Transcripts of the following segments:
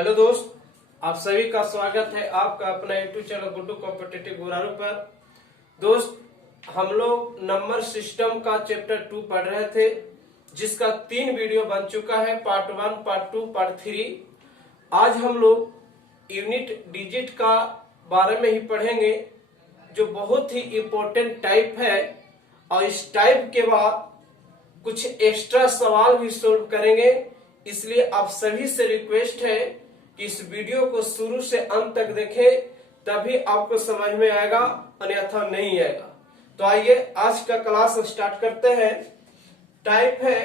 Hello दोस्त, आप सभी का स्वागत है आपका अपना YouTube channel Guddu competitive Guraru पर। दोस्त, हम लोग नंबर सिस्टम का चैप्टर 2 पढ़ रहे थे, जिसका 3 वीडियो बन चुका है, पार्ट 1, पार्ट 2, पार्ट 3। आज हम लोग यूनिट डिजिट का बारे में ही पढ़ेंगे, जो बहुत ही इम्पोर्टेंट टाइप है। और इस टाइप के बाद कुछ एक्स्ट्रा सवाल भी सोल्व करेंगे। इसलिए आप सभी से रिक्वेस्ट है कि इस वीडियो को शुरू से अंत तक देखें, तभी आपको समझ में आएगा, अन्यथा नहीं आएगा। तो आइए आज का क्लास स्टार्ट करते हैं। टाइप है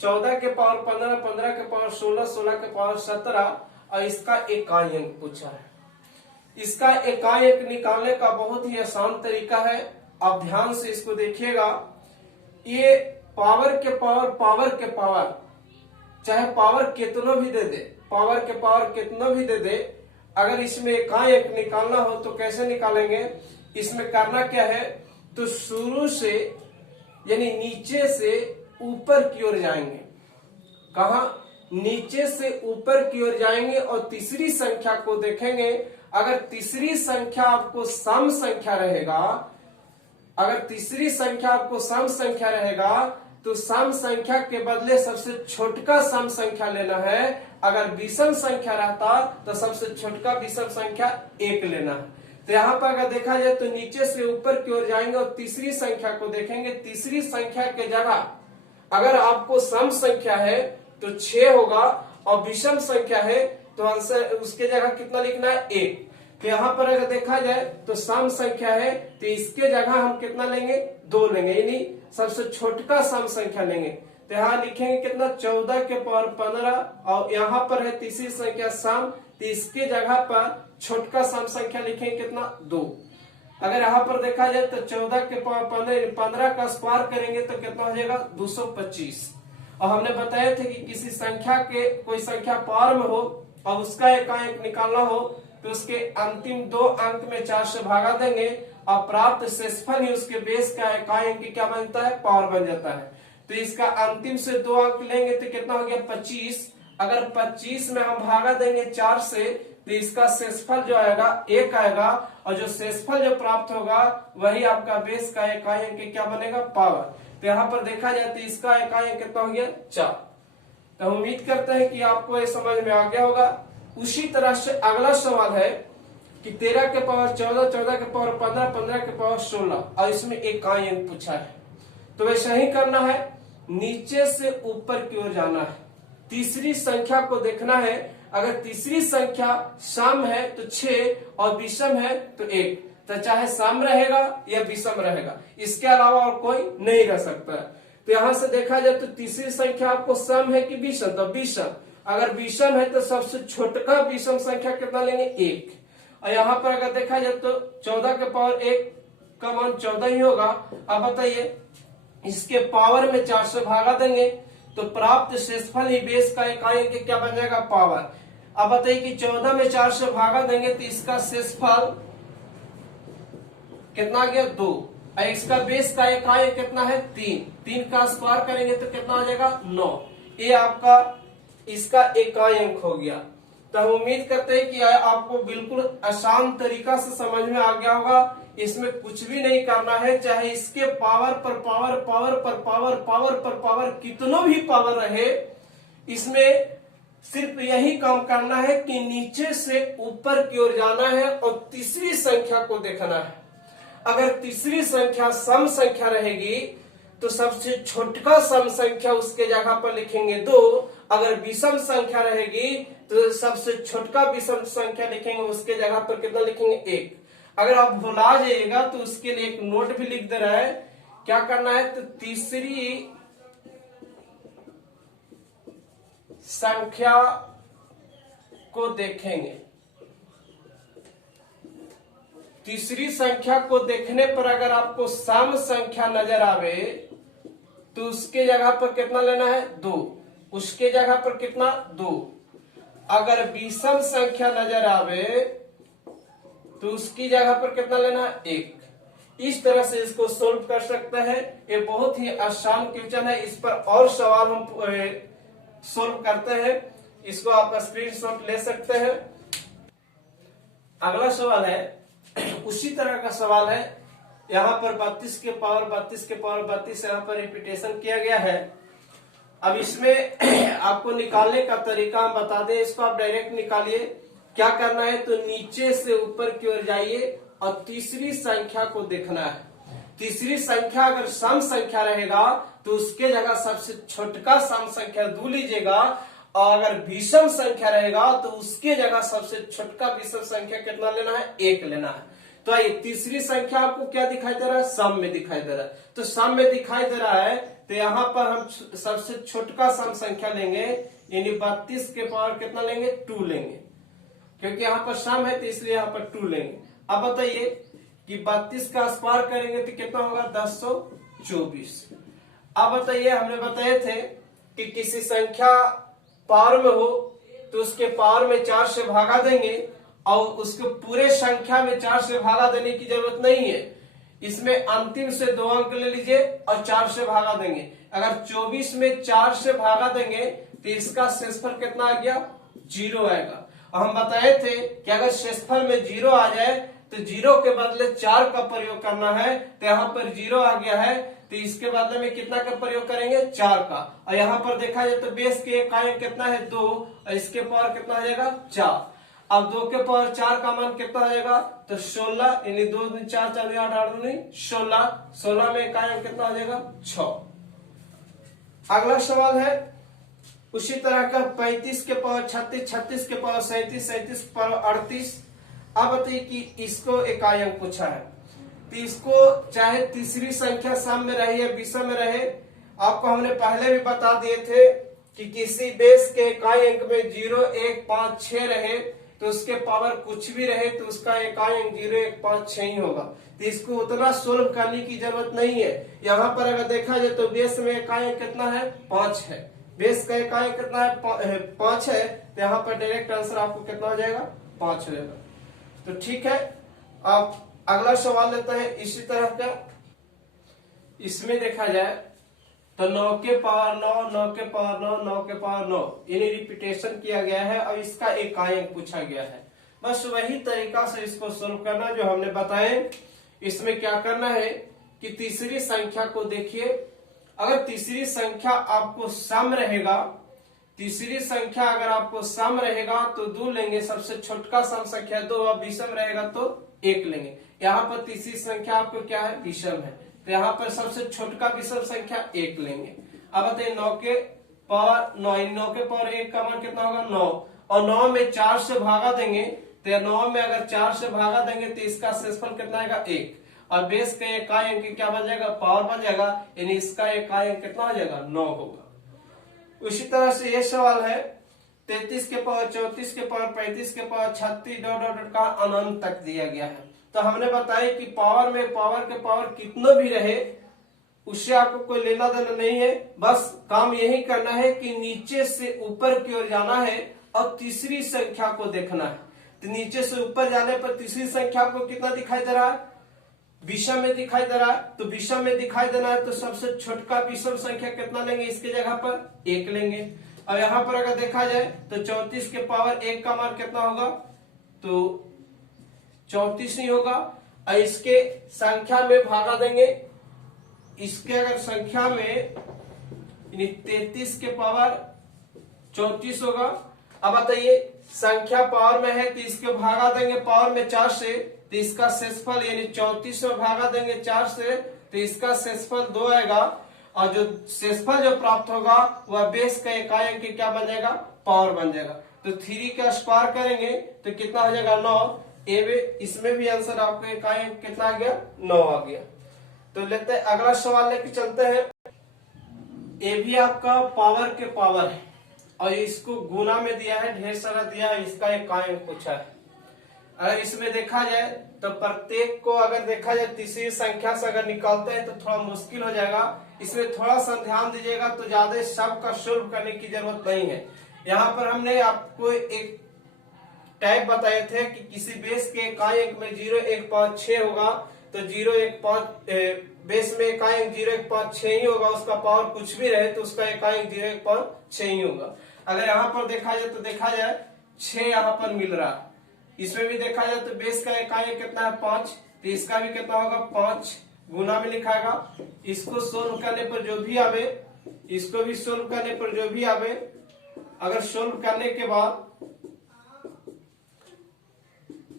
14 के पावर 15, 15 के पावर 16, 16 के पावर 17 और इसका इकाई अंक पूछा है। इसका इकाई अंक निकालने का बहुत ही आसान तरीका है। आप ध्यान से इसको देखिएगा। ये पावर के पावर चाहे पावर कितना भी दे दे, पावर के पावर कितना भी दे दे, अगर इसमें इकाई अंक निकालना हो तो कैसे निकालेंगे? इसमें करना क्या है, तो शुरू से यानी नीचे से ऊपर की ओर जाएंगे। कहा? नीचे से ऊपर की ओर जाएंगे और तीसरी संख्या को देखेंगे। अगर तीसरी संख्या आपको सम संख्या रहेगा, अगर तीसरी संख्या आपको सम संख्या रहेगा तो सम संख्या के बदले सबसे छोटका सम संख्या लेना है। अगर विषम संख्या रहता तो सबसे छोटका विषम संख्या 1 लेना है। तो यहाँ पर अगर देखा जाए तो नीचे से ऊपर की ओर जाएंगे और तीसरी संख्या को देखेंगे। तीसरी संख्या के जगह अगर आपको सम संख्या है तो 6 होगा और विषम संख्या है तो आंसर उसके जगह कितना लिखना है? 1। तो यहाँ पर अगर देखा जाए तो सम संख्या है तो इसके जगह हम कितना लेंगे? 2 लेंगे, यानी सबसे छोटका सम संख्या लेंगे। तो यहाँ लिखेंगे कितना? 14 के पावर 15 और यहाँ पर है तीसरी संख्या सम, तो इसके जगह पर छोटका सम संख्या लिखेंगे कितना? 2। अगर यहाँ पर देखा जाए तो 14 के पावर 15 का स्क्वायर करेंगे तो कितना हो जाएगा? 225। और हमने बताया था कि किसी संख्या के कोई संख्या पावर में हो और उसका इकाई अंक निकालना हो तो उसके अंतिम 2 अंक में 4 से भागा देंगे और प्राप्त शेषफल ही उसके बेस का इकाई अंक क्या बनता है? पावर बन जाता है। तो इसका अंतिम से 2 अंक लेंगे तो कितना हो गया? 25। अगर 25 में हम भागा देंगे 4 से तो इसका शेषफल जो आएगा 1 आएगा और जो शेषफल जो प्राप्त होगा वही आपका बेस का इकाई अंक क्या बनेगा? पावर। तो यहाँ पर देखा जाए तो इसका इकाई अंक कितना हो गया? 4। तो हम उम्मीद करते हैं कि आपको ये समझ में आ गया होगा। उसी तरह से अगला सवाल है कि 13 के पावर 14, 14 के पावर 15, 15 के पावर 16 और इसमें इकाई अंक पूछा है। तो वैसा ही करना है, नीचे से ऊपर की ओर जाना है, तीसरी संख्या को देखना है। अगर तीसरी संख्या सम है तो 6 और विषम है तो 1, तो चाहे सम रहेगा या विषम रहेगा, इसके अलावा और कोई नहीं रह सकता है। तो यहां से देखा जाए तो तीसरी संख्या आपको सम है कि विषम? तो विषम। अगर विषम है तो सबसे छोटका विषम संख्या कितना लेंगे? 1। और यहाँ पर अगर देखा जाए तो 14 के पावर 1 का मान 14 ही होगा। अब बताइए इसके पावर में 4 से भागा देंगे तो प्राप्त शेषफल ही बेस का इकाई अंक क्या बन जाएगा? पावर। अब बताइए कि 14 में 4 से भागा देंगे तो इसका शेषफल कितना गया? 2। और इसका बेस का इकाई कितना है? 3। 3 का स्क्वायर करेंगे तो कितना हो जाएगा? 9। ये आपका इसका इकाई अंक हो गया। तो हम उम्मीद करते हैं कि आपको बिल्कुल आसान तरीका से समझ में आ गया होगा। इसमें कुछ भी नहीं करना है, चाहे इसके पावर पर पावर, पावर पर पावर, पावर पर पावर, कितना भी पावर रहे, इसमें सिर्फ यही काम करना है कि नीचे से ऊपर की ओर जाना है और तीसरी संख्या को देखना है। अगर तीसरी संख्या सम संख्या रहेगी तो सबसे छोटका सम संख्या उसके जगह पर लिखेंगे 2। अगर विषम संख्या रहेगी तो सबसे छोटका विषम संख्या लिखेंगे, उसके जगह पर कितना लिखेंगे? 1। अगर आप भुला जाइएगा तो उसके लिए एक नोट भी लिख दे रहा है। क्या करना है, तो तीसरी संख्या को देखेंगे। तीसरी संख्या को देखने पर अगर आपको सम संख्या नजर आवे तो उसके जगह पर कितना लेना है? 2। उसके जगह पर कितना? 2। अगर विषम संख्या नजर आवे तो उसकी जगह पर कितना लेना है? 1। इस तरह से इसको सोल्व कर सकते हैं। ये बहुत ही आसान क्वेश्चन है। इस पर और सवाल हम सोल्व करते हैं। इसको आप स्क्रीनशॉट ले सकते हैं। अगला सवाल है उसी तरह का सवाल है, यहाँ पर 32 के पावर 32 के पावर 32 यहाँ पर रिपीटेशन किया गया है। अब इसमें आपको निकालने का तरीका हम बता दें, इसको आप डायरेक्ट निकालिए। क्या करना है तो नीचे से ऊपर की ओर जाइए और तीसरी संख्या को देखना है। तीसरी संख्या अगर सम संख्या रहेगा तो उसके जगह सबसे छोटका सम संख्या 2 लीजिएगा, और अगर विषम संख्या रहेगा तो उसके जगह सबसे छोटका विषम संख्या कितना लेना है, 1 लेना है। तो आइए तीसरी संख्या आपको क्या दिखाई दे रहा है, सम में दिखाई दे रहा है। तो सम में दिखाई दे रहा है तो यहाँ पर हम सबसे छोटका सम संख्या लेंगे, यानी 32 के पावर कितना लेंगे, 2 लेंगे, क्योंकि यहाँ पर सम है तो इसलिए यहाँ पर 2 लेंगे। अब बताइए कि 32 का स्क्वायर करेंगे तो कितना होगा, 1024। अब बताइए हमने बताए थे कि किसी संख्या पावर में हो तो उसके पावर में 4 से भागा देंगे, और उसके पूरे संख्या में 4 से भागा देने की जरूरत नहीं है। इसमें अंतिम से 2 अंक ले लीजिए और 4 से भागा देंगे। अगर 24 में 4 से भागा देंगे तो इसका शेषफल कितना आ गया, 0 आएगा। और हम बताए थे कि अगर शेषफल में 0 आ जाए तो 0 के बदले 4 का प्रयोग करना है, तो यहाँ पर 0 आ गया है तो इसके बदले में कितना का प्रयोग करेंगे, 4 का। और यहाँ पर देखा जाए तो बेस के इकाई कितना है, 2, और इसके पावर कितना हो जाएगा, 4। अब 2 के पावर 4 का मान कितना हो जाएगा, तो 16, यानी 2 4 4 8 8 9 16। 16 में इकाई कितना हो जाएगा, 6। अगला सवाल है उसी तरह का 35 के पावर 36, 36 के पावर 37, 37 के पावर 38। अब बताइए कि इसको इकाई अंक पूछा है, तो इसको चाहे तीसरी संख्या सम में रहे या विषम में रहे, आपको हमने पहले भी बता दिए थे कि किसी बेस के इकाई अंक में 0 1 5 6 रहे तो उसके पावर कुछ भी रहे तो उसका इकाई अंक 0 1 5 6 ही होगा। तो इसको उतना सोल्व करने की जरूरत नहीं है। यहाँ पर अगर देखा जाए तो बेस में इकाई अंक कितना है, 5 है। बेस का इकाई कितना है, 5 है। तो यहाँ पर डायरेक्ट आंसर आपको कितना हो जाएगा, 5 हो जाएगा। तो ठीक है, आप अगला सवाल लेते हैं इसी तरह का। इसमें देखा जाए तो 9 के पावर 9, 9 के पावर 9, 9 के पावर 9 इन्हें रिपीटेशन किया गया है और इसका इकाई अंक पूछा गया है। बस वही तरीका से इसको सोल्व करना जो हमने बताए। इसमें क्या करना है कि तीसरी संख्या को देखिए। अगर तीसरी संख्या आपको सम रहेगा, तीसरी संख्या अगर आपको सम रहेगा तो 2 लेंगे, सबसे छोटका सम संख्या 2, और विषम रहेगा तो 1 लेंगे। यहाँ पर तीसरी संख्या आपको क्या है, विषम है, तो यहाँ पर सबसे छोटका विषम संख्या 1 लेंगे। अब बताइए 9 के पावर 9, 9 के पावर 1 का मान कितना होगा, 9, और 9 में 4 से भागा देंगे तो 9 में अगर 4 से भागा देंगे तो इसका शेषफल कितना आएगा, 1, और बेस का इकाई अंक क्या बन जाएगा, पावर बन जाएगा, यानी इसका इकाई अंक कितना हो जाएगा, 9 होगा। उसी तरह से ये सवाल है 33 के पावर 34 के पावर 35 के पावर 36 डॉट डॉट का अनंत तक दिया गया है। तो हमने बताया कि पावर में पावर के पावर कितना भी रहे उससे आपको कोई लेना देना नहीं है। बस काम यही करना है कि नीचे से ऊपर की ओर जाना है और तीसरी संख्या को देखना है। तो नीचे से ऊपर जाने पर तीसरी संख्या आपको कितना दिखाई दे रहा है, विषम में दिखाई दे रहा है। तो विषम में दिखाई देना है तो सबसे छोटका विषम संख्या कितना लेंगे, इसके जगह पर 1 लेंगे। और यहाँ पर अगर देखा जाए तो 34 के पावर 1 का मान कितना होगा, तो 34 ही होगा। और इसके संख्या में भागा देंगे, इसके अगर संख्या में 33 के पावर 34 होगा। अब बताइए संख्या पावर में है तो इसके भागा देंगे पावर में 4 से, तो इसका शेषफल यानी 34 में भागा देंगे 4 से तो इसका शेषफल 2 आएगा। और जो शेषफल जो प्राप्त होगा वह बेस का इकाई अंक क्या बन जाएगा, पावर बन जाएगा। तो 3 का स्क्वायर करेंगे तो कितना हो जाएगा, 9। इसमें भी आंसर आपको इकाई अंक कितना आ गया, 9 आ गया। तो लेते हैं अगला सवाल लेके चलते हैं। ये भी आपका पावर के पावर है और इसको गुना में दिया है, ढेर सारा दिया है, इसका इकाई अंक पूछा है। अगर इसमें देखा जाए तो प्रत्येक को अगर देखा जाए तीसरी संख्या से अगर निकालते हैं तो थोड़ा मुश्किल हो जाएगा। इसमें थोड़ा सा ध्यान दीजिएगा तो ज्यादा सब का सोल्व करने की जरूरत नहीं है। यहाँ पर हमने आपको एक टाइप बताए थे कि किसी बेस के इकाई अंक में 0 1 5 6 होगा तो 0 1 5 बेस में इकाई अंक 0 1 5 6 ही होगा। उसका पावर कुछ भी रहे तो उसका इकाई अंक 0 1 5 6 ही होगा। अगर यहाँ पर देखा जाए तो देखा जाए 6 यहाँ पर मिल रहा है। इसमें भी देखा जाए तो बेस का इकाई कितना है 5, तो इसका भी कितना होगा 5 गुना में लिखाएगा। इसको सोल्व करने पर जो भी आवे, इसको भी सोल्व करने पर जो भी आवे, अगर सोल्व करने के बाद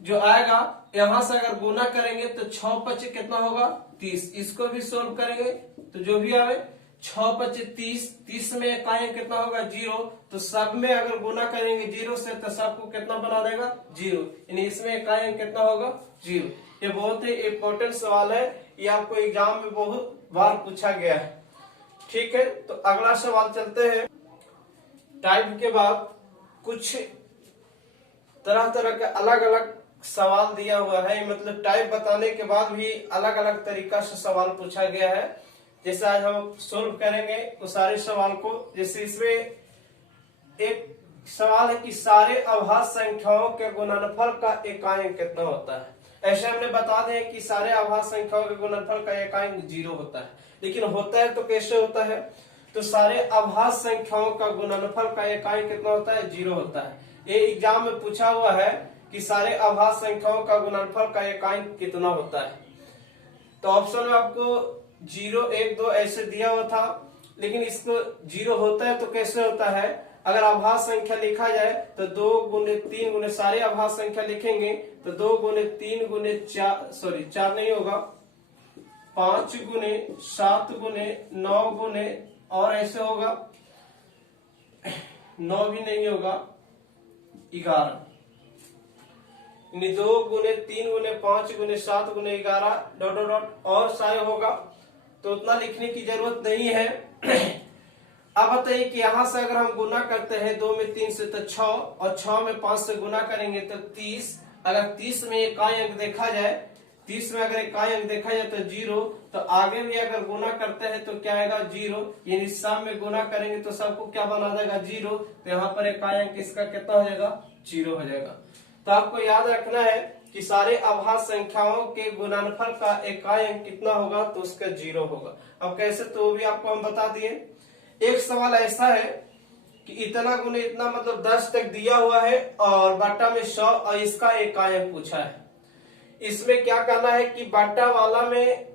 जो आएगा यहां से अगर गुना करेंगे तो 6 पचे कितना होगा 30। इसको भी सोल्व करेंगे तो जो भी आवे 6 पचे 30, 30 में इकाई कितना होगा 0, तो सब में अगर गुना करेंगे 0 से तो सबको कितना बना देगा 0, यानी इसमें इकाई कितना होगा 0। ये बहुत ही इंपॉर्टेंट सवाल है, ये आपको एग्जाम में बहुत बार पूछा गया है। ठीक है, तो अगला सवाल चलते हैं। टाइप के बाद कुछ तरह तरह के अलग अलग सवाल दिया हुआ है, मतलब टाइप बताने के बाद भी अलग अलग तरीका से सवाल पूछा गया है। जैसे आज हम सोल्व करेंगे उस सारे सवाल को। जैसे इसमें एक सवाल है कि सारे अभाज्य संख्याओं के गुणनफल का एकांक कितना होता है। ऐसे हमने बता दें कि सारे अभाज्य संख्याओं के गुणनफल का एकांक 0 होता है, लेकिन होता है तो कैसे होता है, तो सारे अभाज्य संख्याओं का गुणनफल का एकांक कितना होता है 0 होता है। ये एग्जाम में पूछा हुआ है कि सारे अभाज्य संख्याओं का गुणनफल का एकांक कितना होता है। तो ऑप्शन में आपको 0, 1, 2 ऐसे दिया हुआ था, लेकिन इसको 0 होता है तो कैसे होता है, अगर अभाज्य संख्या लिखा जाए तो 2 गुने 3 गुने सारे अभाज्य संख्या लिखेंगे तो 2 गुने 3 गुने 4, सॉरी 4 नहीं होगा, 5 गुने 7 गुने 9 गुने और ऐसे होगा 9 भी नहीं होगा 11, 2 गुने 3 गुने 5 गुने 7 गुने 11 डॉट डॉट डॉट और सारे होगा, तो उतना लिखने की जरूरत नहीं है। अब बताइए कि यहां से अगर हम गुना करते हैं 2 में 3 से तो 6 और 6 में 5 से गुना करेंगे तो 30। अगर 30 में इकाई अंक देखा जाए, 30 में अगर इकाई अंक देखा जाए तो 0, तो आगे भी अगर गुना करते हैं तो क्या आएगा 0, यानी सब में गुना करेंगे तो सबको क्या बना देगा 0, तो यहाँ पर इकाई अंक इसका कितना हो जाएगा 0 हो जाएगा। तो आपको याद रखना है कि सारे अभाज्य संख्याओं के गुणनफल का इकाई अंक कितना होगा, तो उसका 0 होगा। अब कैसे, तो भी आपको हम बता दिए। एक सवाल ऐसा है कि इतना गुने इतना मतलब 10 तक दिया हुआ है और बाटा में 100 और इसका इकाई अंक पूछा है। इसमें क्या करना है कि बाटा वाला में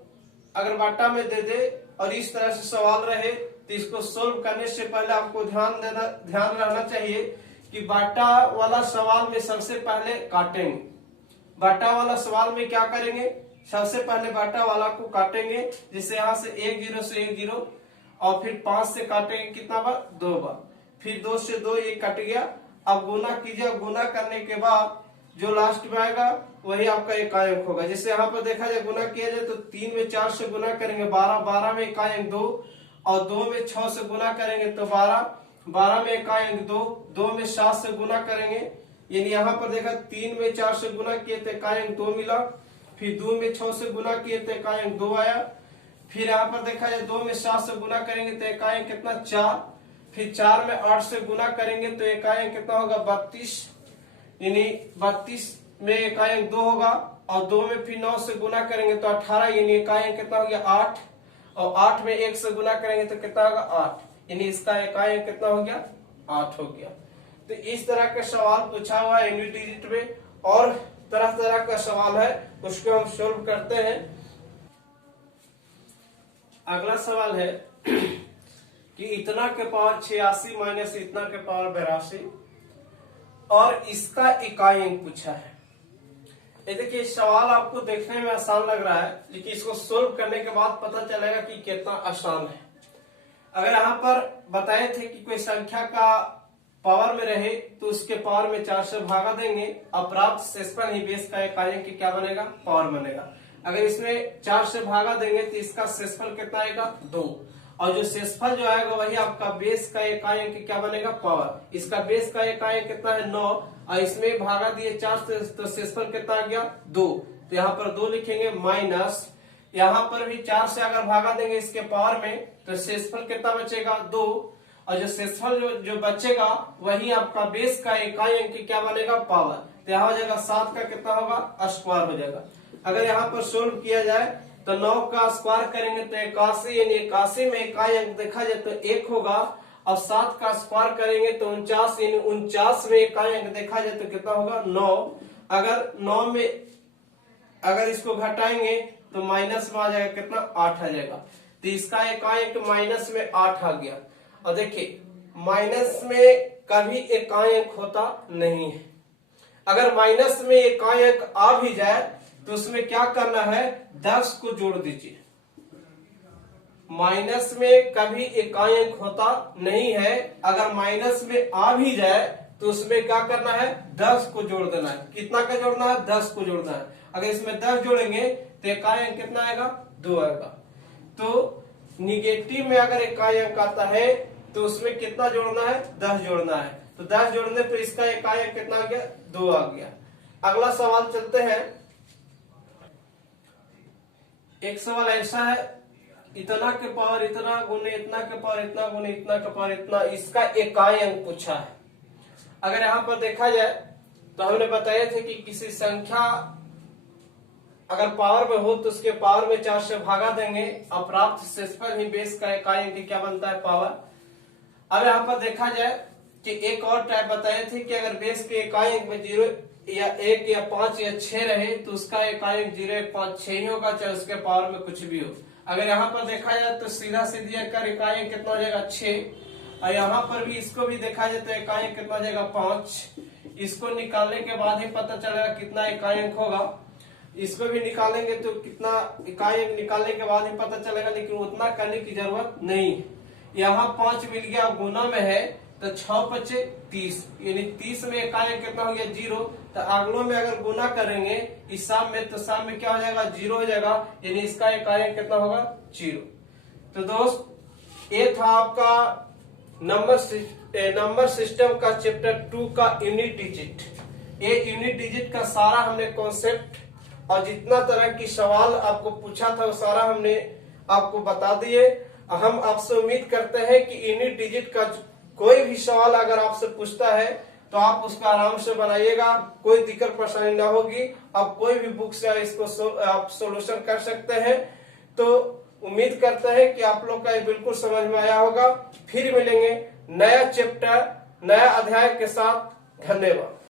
अगर बाटा में दे दे और इस तरह से सवाल रहे तो इसको सोल्व करने से पहले आपको ध्यान रहना चाहिए कि बाटा वाला सवाल में सबसे पहले काटेंगे। बाटा वाला सवाल में क्या करेंगे, सबसे पहले बाटा वाला को काटेंगे, जिससे यहाँ से 1 0 से 1 0 और फिर 5 से काटेंगे कितना बार 2 बार, फिर 2 से 2 ये कट गया। अब गुना कीजिए, गुना करने के बाद जो लास्ट में आएगा वही आपका इकाई अंक होगा। जैसे यहाँ पर देखा जाए गुना किया जाए तो 3 में 4 से गुना करेंगे 12, 12 में इकाई अंक 2 और 2 में 6 से गुना करेंगे तो 12, 12 में इकाई अंक 2, 2 में 7 से गुना करेंगे, यानी यहाँ पर देखा 3 में 4 से गुना किए तो इकाई अंक 2 मिला, फिर 2 में 6 से गुना किए तो इकाई अंक 2 आया, फिर यहाँ पर देखा जाए 2 में 7 से गुना करेंगे तो इकाई अंक कितना 4, फिर 4 में 8 से गुना करेंगे तो इकाई अंक कितना होगा 32, यानी 32 में इकाई अंक 2 होगा और 2 में फिर 9 से गुना करेंगे तो 18, यानी इकाई अंक कितना हो गया 8 और 8 में 1 से गुना करेंगे तो कितना होगा 8, यानी इसका इकाई अंक कितना हो गया 8 हो गया। तो इस तरह का सवाल पूछा हुआ है यूनिट डिजिट में और तरह तरह का सवाल है, उसको हम सोल्व करते हैं। अगला सवाल है कि इतना के पावर 86 माइनस इतना के पावर 82 और इसका इकाई अंक पूछा है। ये देखिए सवाल आपको देखने में आसान लग रहा है, लेकिन इसको सोल्व करने के बाद पता चलेगा कि कितना आसान है। अगर यहाँ पर बताए थे कि कोई संख्या का पावर में रहे तो उसके पावर में 4 से भागा देंगे और प्राप्त शेषफल ही बेस का इकाई अंक क्या बनेगा पावर बनेगा। अगर इसमें 4 से भागा देंगे तो इसका शेषफल कितना आएगा 2 और जो शेषफल जो आएगा वही आपका बेस का इकाई अंक क्या बनेगा पावर। इसका बेस का इकाई अंक कितना है 9 और इसमें भागा दिए 4 से तो शेषफल कितना आ गया 2, तो यहाँ पर 2 लिखेंगे माइनस, यहाँ पर भी 4 से अगर भागा देंगे इसके पावर में तो शेषफल कितना बचेगा 2 और जो शेषफल जो बचेगा वही आपका बेस का इकाई अंक क्या बनेगा पावर, तो यहाँ हो जाएगा 7 का कितना होगा स्क्वायर हो जाएगा। अगर यहाँ पर सोल्व किया जाए तो 9 का स्क्वायर करेंगे तो 81, यानी 81 में इकाई अंक देखा जाए तो 1 होगा और 7 का स्क्वायर करेंगे तो 49, यानी 49 में इकाई अंक देखा जाए तो कितना होगा 9। अगर 9 में अगर इसको घटाएंगे तो माइनस में आ जाएगा कितना 8 आ जाएगा। तो इसका इकाई अंक माइनस में 8 आ गया। और देखिए माइनस में कभी इकाई अंक होता नहीं है। अगर माइनस में इकाई अंक आ भी जाए तो उसमें क्या करना है 10 को जोड़ दीजिए। माइनस में कभी इकाई अंक होता नहीं है, अगर माइनस में आ भी जाए तो उसमें क्या करना है 10 को जोड़ देना है। कितना का जोड़ना है 10 को जोड़ना है। अगर इसमें 10 जोड़ेंगे तो इकाई अंक कितना आएगा 2 आएगा। तो निगेटिव में अगर इकाई अंक आता है तो उसमें कितना जोड़ना है 10 जोड़ना है। तो 10 जोड़ने पे इसका इकाई अंक कितना आ गया 2 आ गया। अगला सवाल चलते हैं। एक सवाल ऐसा है इतना के पावर इतना गुने इतना के पावर इतना गुने इतना के पावर इतना, इसका इकाई अंक पूछा है। अगर यहाँ पर देखा जाए तो हमने बताया था कि किसी संख्या अगर पावर में हो तो उसके पावर में 4 से भागा देंगे और प्राप्त शेषफल ही बेस का इकाई अंक क्या बनता है पावर। अब यहाँ पर देखा जाए कि एक और टाइप बताए थे कि अगर बेस के इकाई अंक में 0 या 1 या 5 या 6 रहे तो उसका इकाई अंक 0 1 5 6 ही होगा, चाहे उसके पावर में कुछ भी हो। अगर यहाँ पर देखा जाए तो सीधा सीधी इकाई अंक कितना हो जाएगा 6, और यहाँ पर भी इसको भी देखा जाए तो इकाई अंक कितना हो जाएगा 5। इसको निकालने के बाद ही पता चलेगा कितना इकाई अंक होगा। इसको भी निकालेंगे तो कितना इकाई अंक निकालने के बाद ही पता चलेगा, लेकिन उतना करने की जरूरत नहीं है। यहाँ 5 मिल गया, गुना में है तो 6 बचे 30, यानी 30 में इकाई अंक कितना हो गया 0। तो अगलों में अगर गुना करेंगे इस साम में तो साम में क्या हो जाएगा 0 हो जाएगा, यानी इसका इकाई अंक कितना होगा 0। तो दोस्त ये था आपका नंबर सिस्टम का चैप्टर 2 का यूनिट डिजिट। ये यूनिट डिजिट का सारा हमने कॉन्सेप्ट और जितना तरह की सवाल आपको पूछा था वो सारा हमने आपको बता दिए। हम आपसे उम्मीद करते हैं कि यूनिट डिजिट का कोई भी सवाल अगर आपसे पूछता है तो आप उसका आराम से बनाइएगा, कोई दिक्कत परेशानी ना होगी। आप कोई भी बुक से इसको आप सोल्यूशन कर सकते हैं। तो उम्मीद करते हैं कि आप लोग का ये बिल्कुल समझ में आया होगा। फिर मिलेंगे नया चैप्टर नया अध्याय के साथ। धन्यवाद।